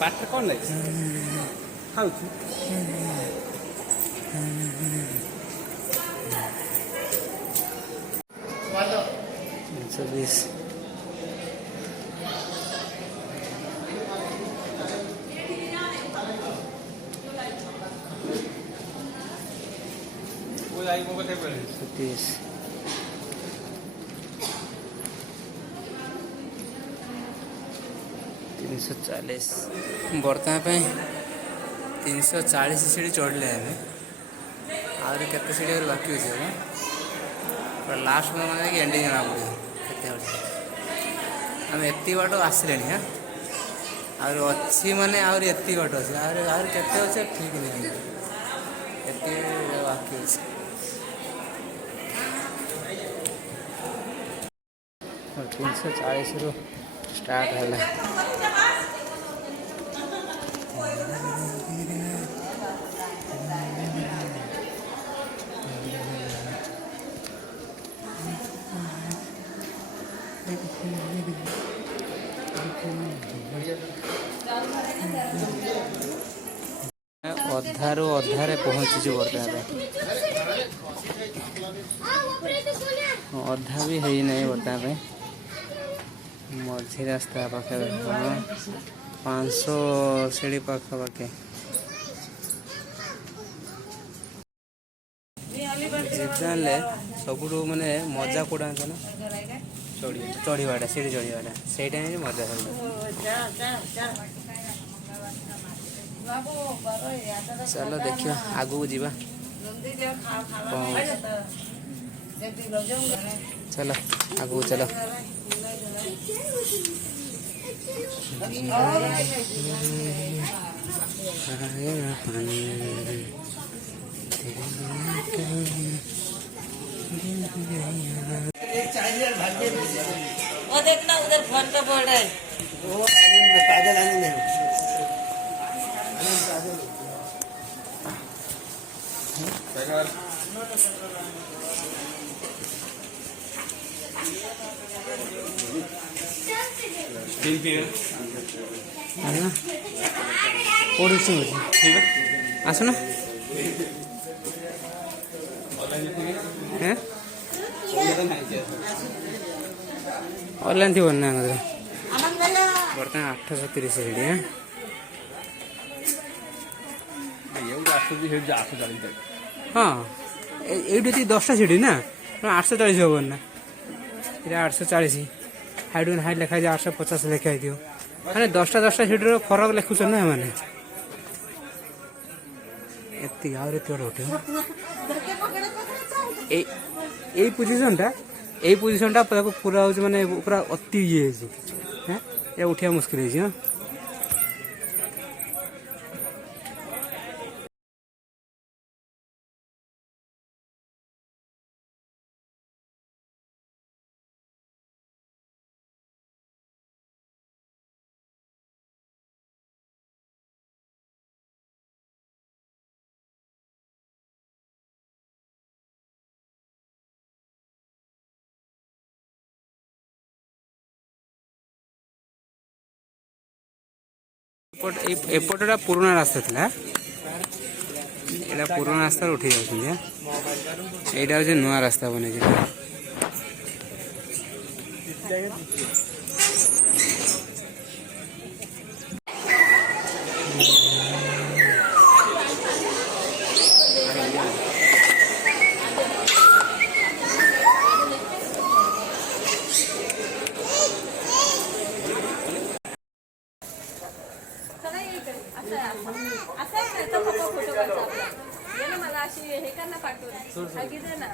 ପାଠ କଣ ନାହିଁ ଖାଉଛୁ $340 बर्तमान 340 सीढ़ी चढ़ले हमें आहरी केते सीढ़ी बाकी अच्छे लास्ट मैंने एंडिंग जना पड़े आम एति बाट आसले हाँ अच्छी माने आहरी एति बाट अच्छे आहरी केते अच्छे ठीक नहीं एति बाकी अच्छे 340 रु स्टार्ट है अधारू अधारे पहुँची बर्तमान अधा भी है नहीं बर्तमान मझी रास्ता पाखे 500 सीढ़ी पाखापाखि जाने सबुठ माने मजा कौटा ना चढ़वाटा सीढ़ी चढ़वाटा से मजा सब चलो देखिए आगू जीवा चलो आगू चलो वो देखना उधर फोन पे बोल रहा है वो पागल आने में आसना ऑनलाइन थी बनना बर्तमान 830 सीढ़ी है हाँ ये 10टा सीढ़ी ना 840 हम ना ये 840 हाइड एंड हाइट लिखाई 850 लिखाई दियो मैंने 10टा सीढ़ी फरक लिखुन ना मैंने ଏତିକି ଆହୁରି ଏତେ ବଡ଼ ଉଠିବ ଏଇ ପୋଜିସନଟା ତାକୁ ପୁରା ହେଉଛି ମାନେ ପୁରା ଅତି ଇଏ ହେଇଛି ହଁ ଏ ଉଠିବା ମୁସ୍କିଲ ହେଇଛି ହଁ ଏପଟଟା ପୁରୁଣା ରାସ୍ତା ଥିଲା ଏଇଟା ପୁରୁଣା ରାସ୍ତାରେ ଉଠି ଯାଉଛନ୍ତି ଏଇଟା ହେଉଛି ନୂଆ ରାସ୍ତା ବନେଇଛି मला अशी हे कर ना पाठवून ना